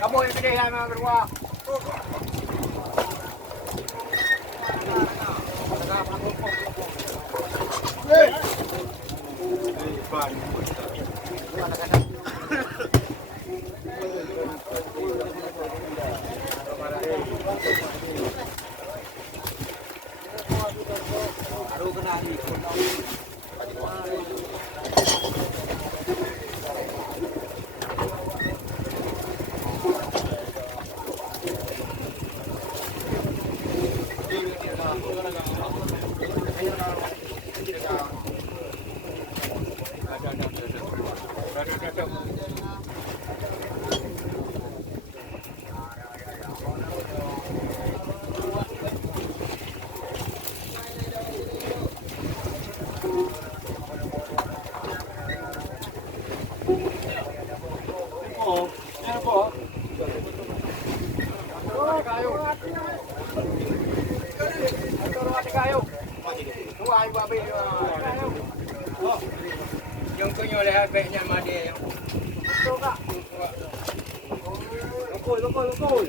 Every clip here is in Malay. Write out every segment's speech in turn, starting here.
Kamu yang gede yang berdua. Yung kunyo lehat baiknya madi yang. Betul kak. Lokol.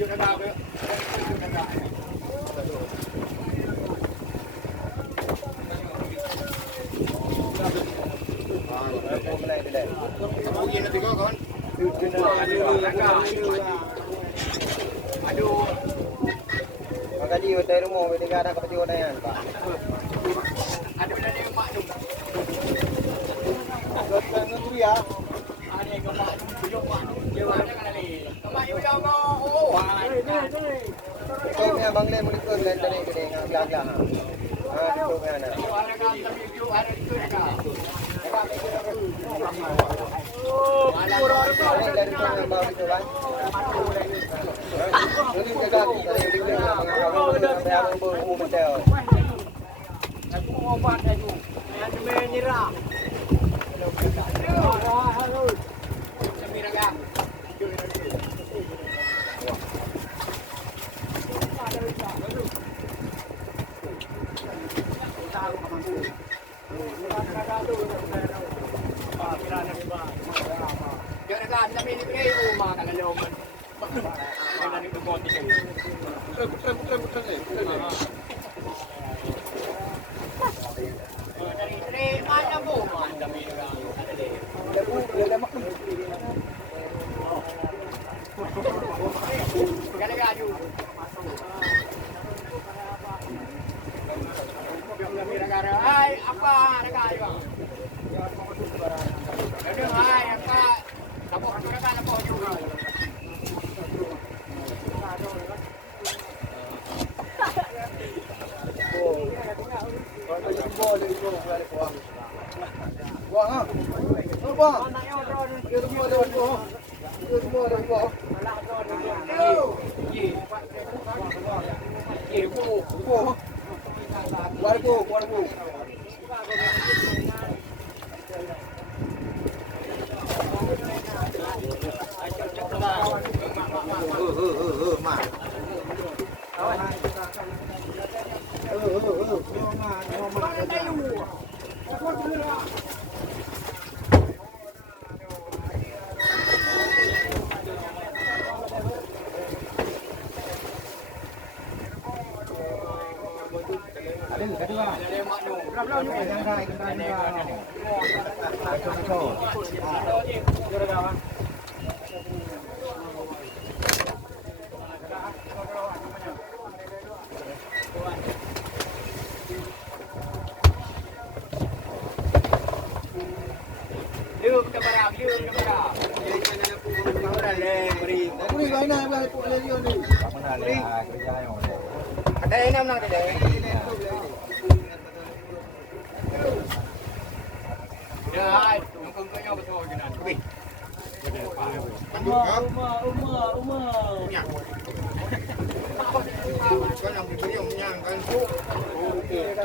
Yuk nak apa? Yuk nak. Kamu gini tiga kawan. Aduh. Makanya dia dari rumah dia ada kepentingan pak. Ada benda ni mak tu. Doktor negeri ya. Ada yang mak tu, tunjuk mak tu. Dia ada kan ni. Mak you jauh kau. Oh, itu ni abang le mau ikut kan dari gede ngagak-ngagak. Itu kan. Ada kan tapi you ada itu kan. Oh, orang dari mana mau itu kan? Jadi jaga dari dia sampai abang baru betul. Aku obat aku. Yang demi nyerah. Halo. Semira gak? Jangan kami ni pergi rumah dengan loman. Dengan itu bot ni. Betul. Dari mana bu? Mana mi orang ada deh. Ada mak. Gala aju. Hai, apa nak aju? Ada hai apa? Tapok kan apa juga. Buang ah. Buang. Dia semua dah buang. Ye, bu. Warbu. Ada enam nak ada. Dah, yang kau punya betul. Yang. Kan yang dibeli yang kan. Okey.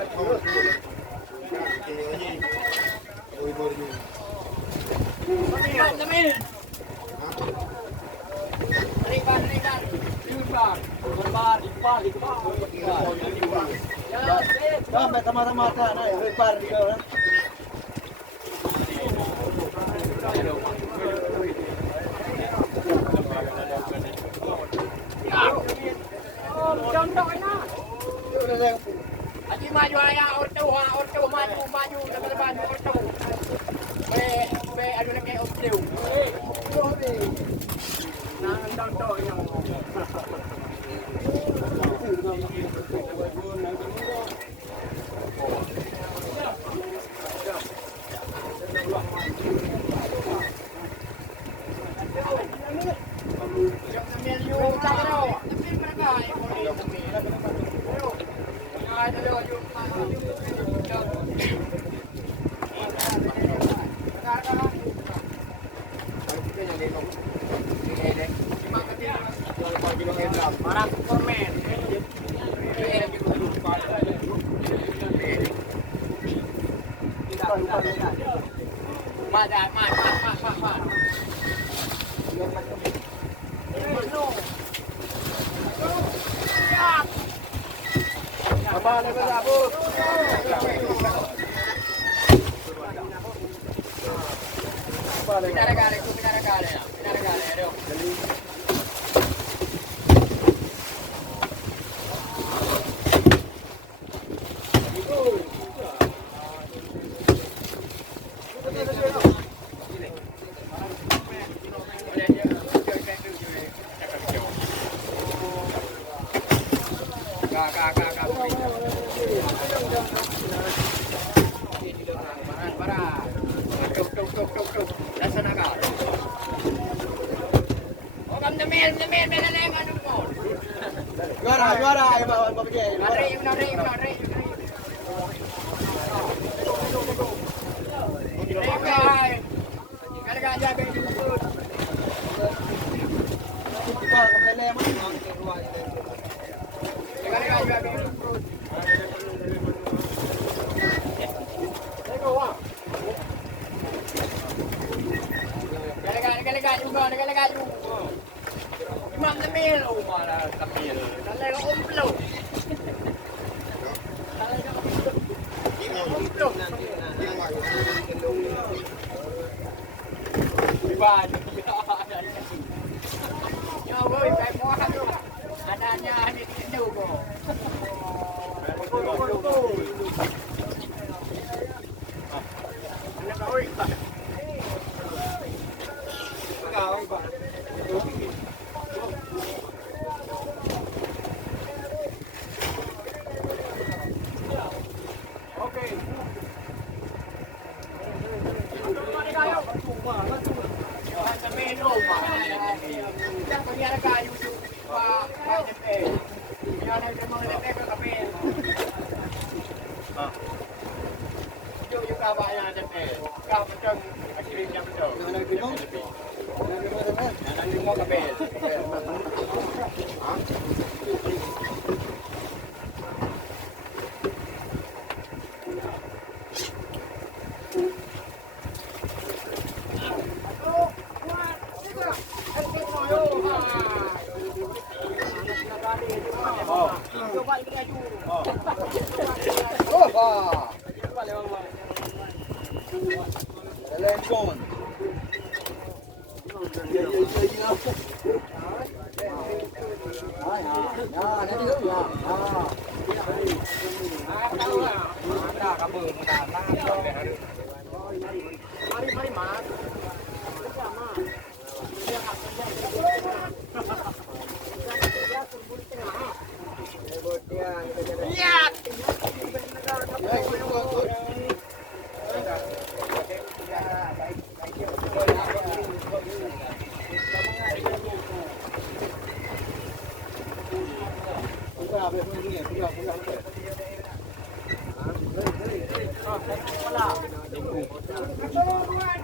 Mata-mata na, repar di kau. Aji maju ayah ortu maju depan ortu. Be adu lagi ortu. Nang tonto yang. Marah permen. Apa lagi Sapu? Pinara kali, aduh. Juara, ayo bawa pergi. Nari. Kali aja beli dulu. Kita kembali mana? Kali aja beli dulu. Kali juga. Imam Tamil, malah Tamil. Kalau umplo. Iban. Ya, boy, baik muah tu. Adanya di situ kok. Anak kau Iban. Kau Iban.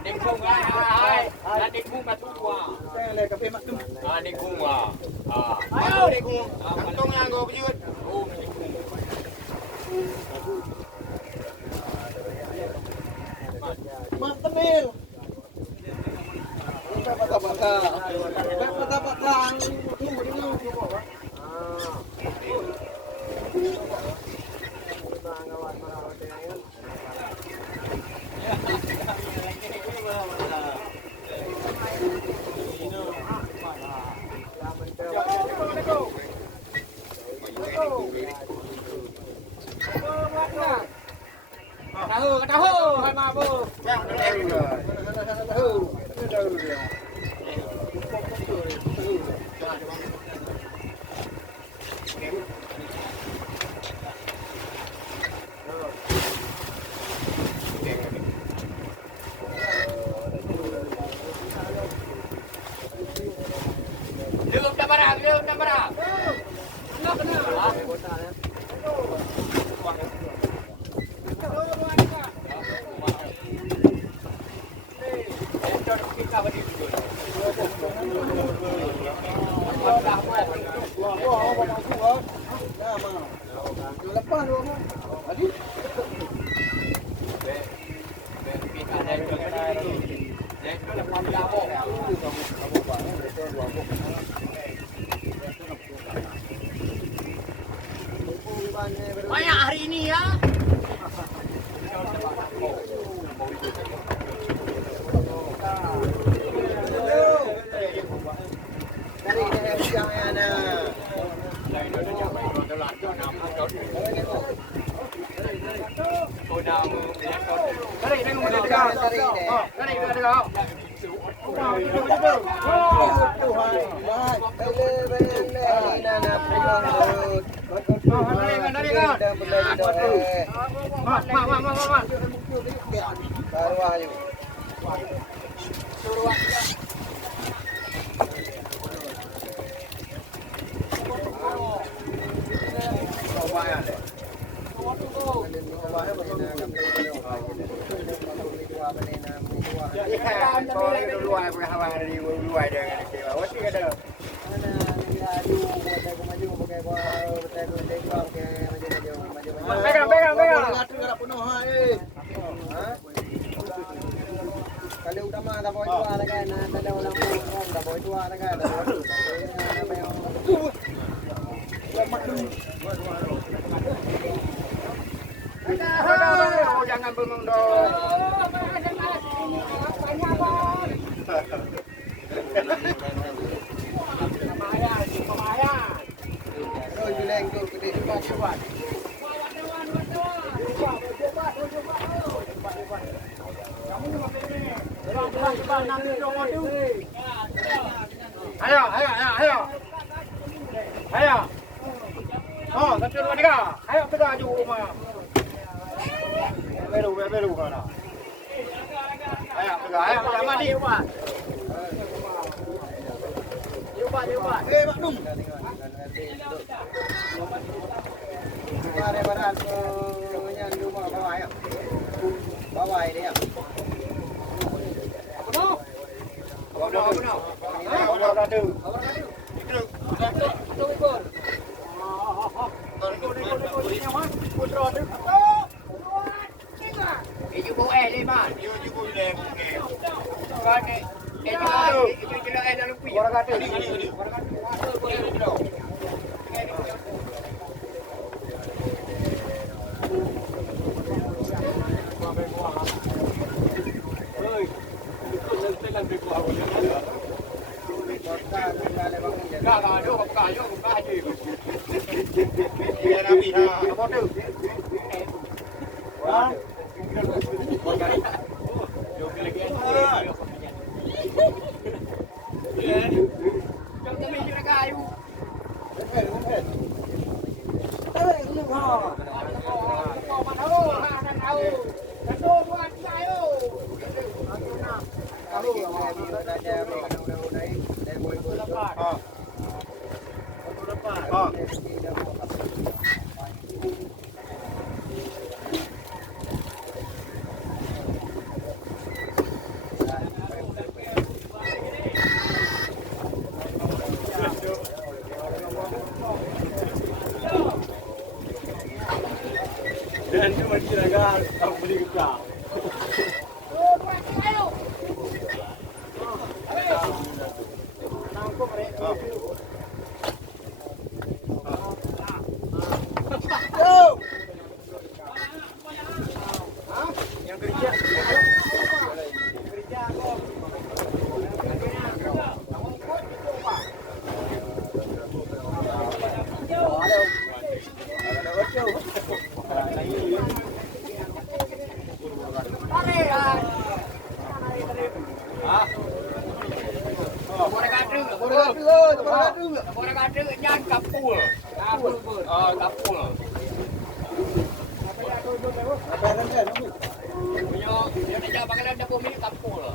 Đừng không ai dengan batu wah. Saya kafe maklum. Dengan wah. Ayo dengan. Kantong yang go berjut. Oh, Mak temil. Patah-patah. Patah-patah. Tahu, hai mabu. Lewat tabarang. Enggak benar. Lepas dulu. Hadi. Banyak hari ini ya. Dari ini siang ana. Kalau utama tak boleh jual lagi, nak ada orang pun tak boleh jual lagi. Jangan bengong dong. Rồi lên tôi để cho bạn. Ayo. Oh, tapi lu ni kah? Ayo kita aju rumah. Beru kana. Ayo mandi. Yuba. Maklum. Mari barat nyan rumah bawah ya. Bawah ini ya. Boleh kata. Boleh kata jangan kapul. Kapul. Dia nak pakai dalam dapur milik kapul.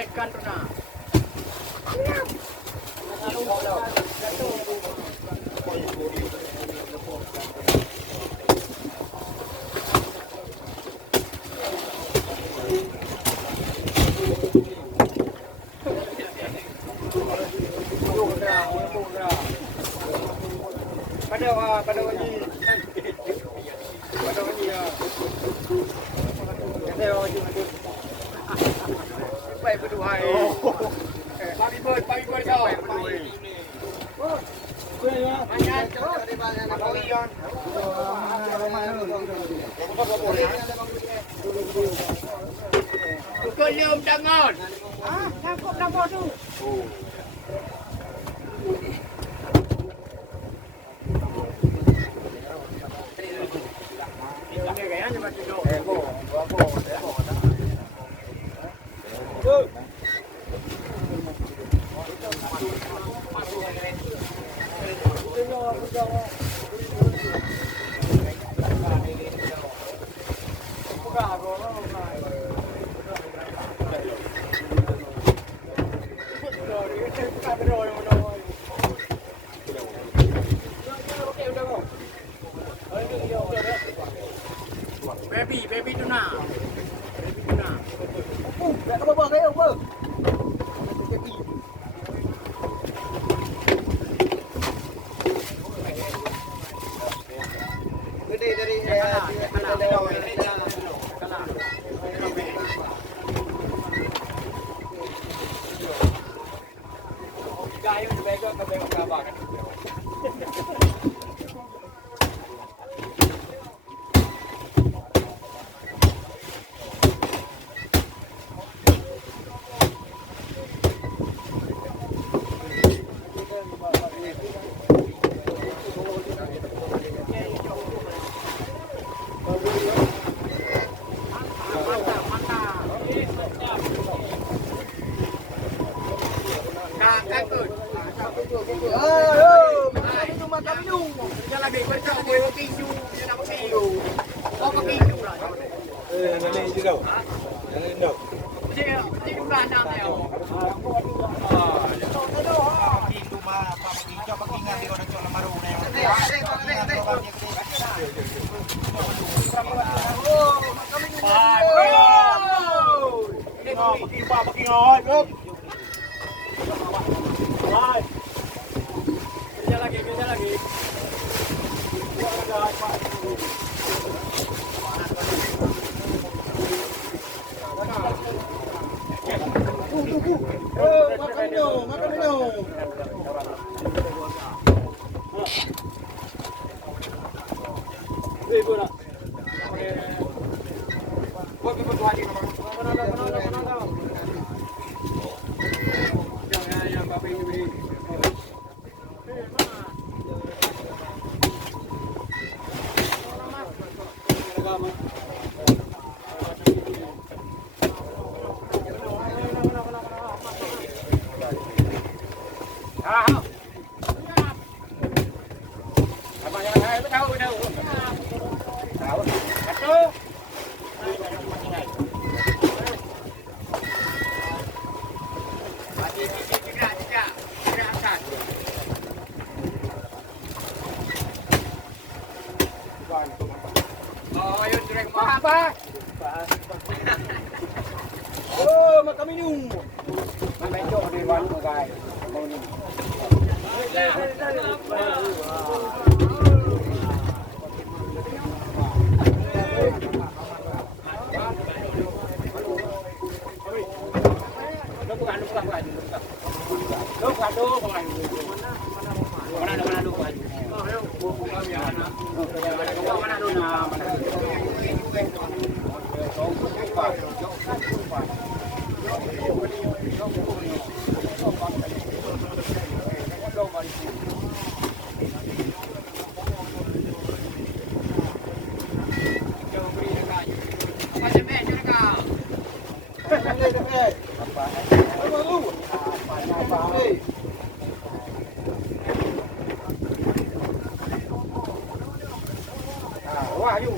IKAN tuna. Pada wajib. Pada wajib ya. Ada wajib. Baik berdua. Pagi ber kau. Manyan. Bukan lium jangan. Tangkap nama tu. Baby tuna. Tak apa-apa kayak apa? Gede dari gaya udah bego ke bego kabar kan. Kerja lagi. Makan minum. Ibu nak. Buat ibu tu hadi. Jangan yang babi ini. Apa? Oh, makan minum. Main jok di luar guys. Mau ni. Wah, you.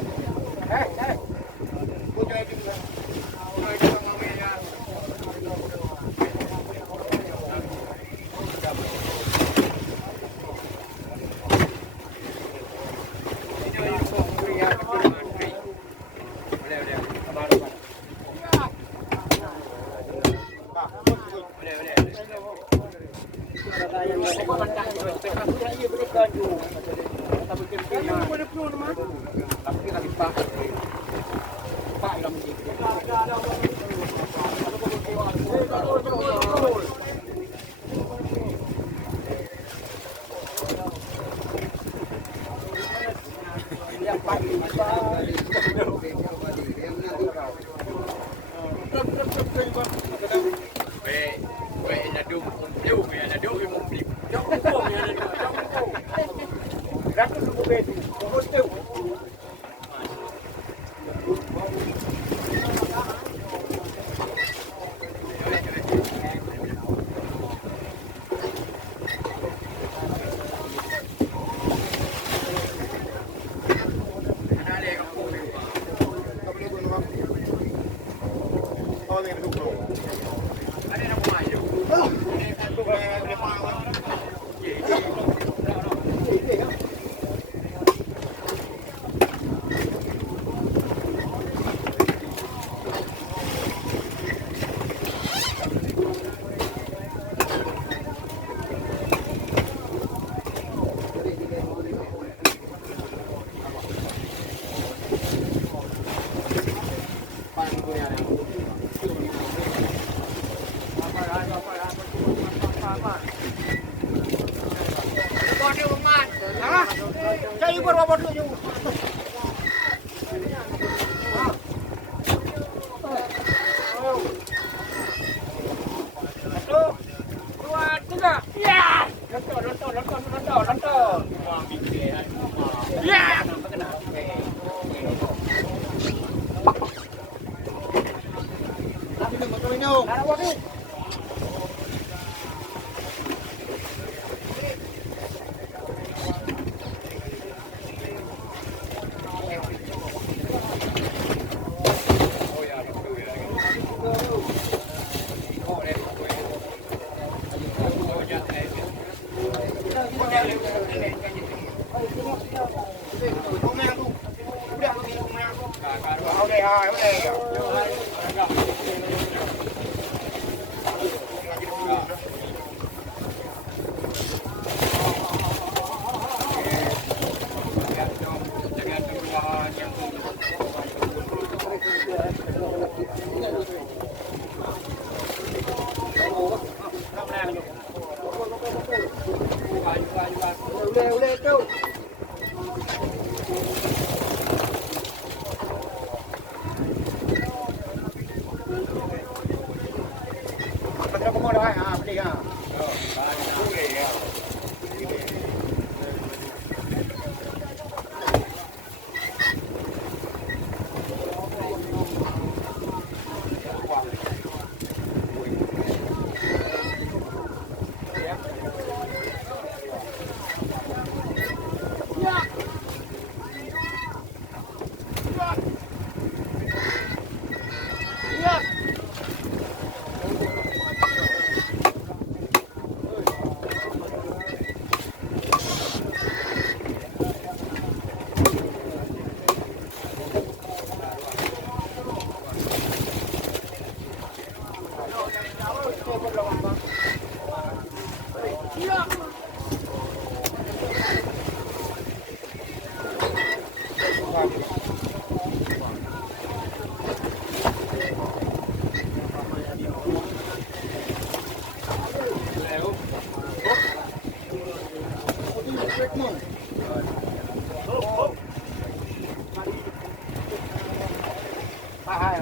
Hai.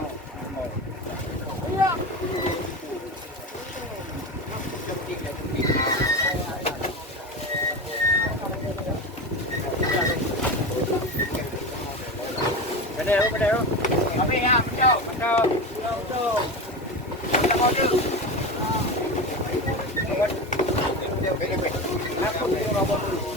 Cái đều. Kami ha, betul. Kita mau dulu. Aku ni robot dulu.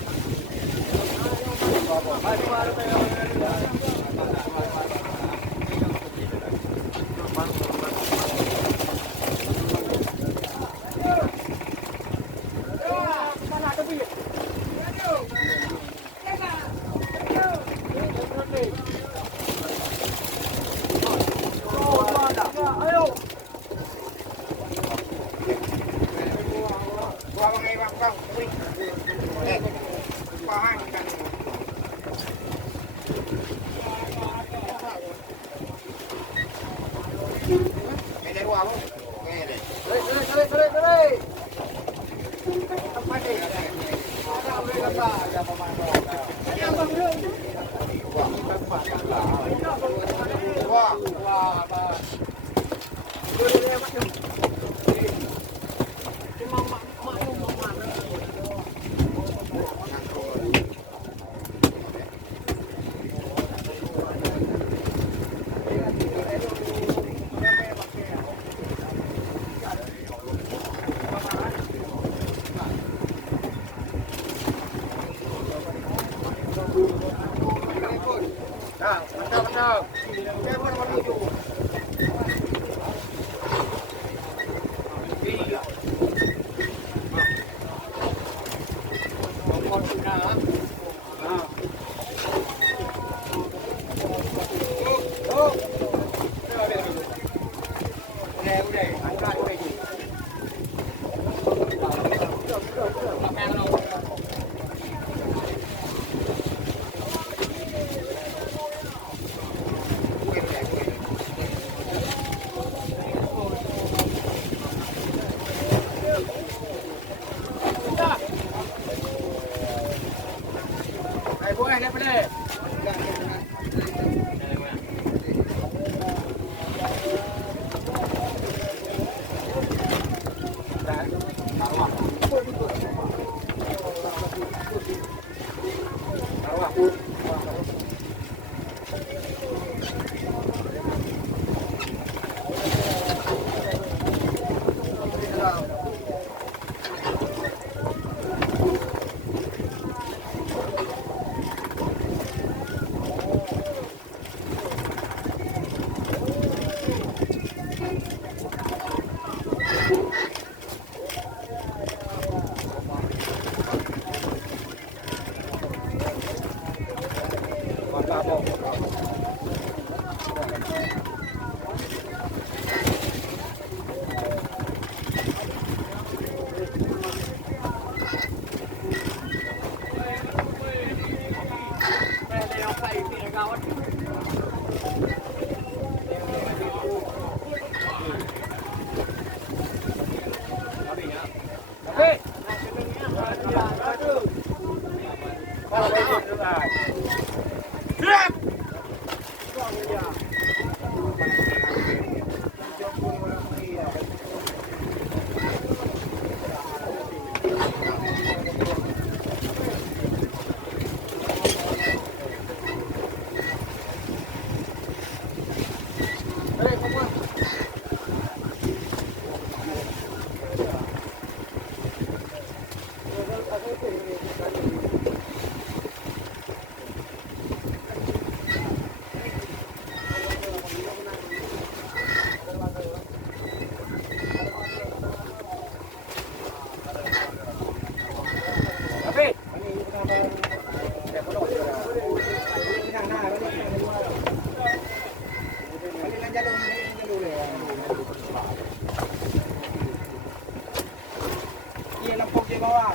Iya, lampok di bawah.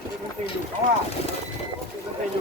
Ini penting juga. Bawah. Ini penting juga.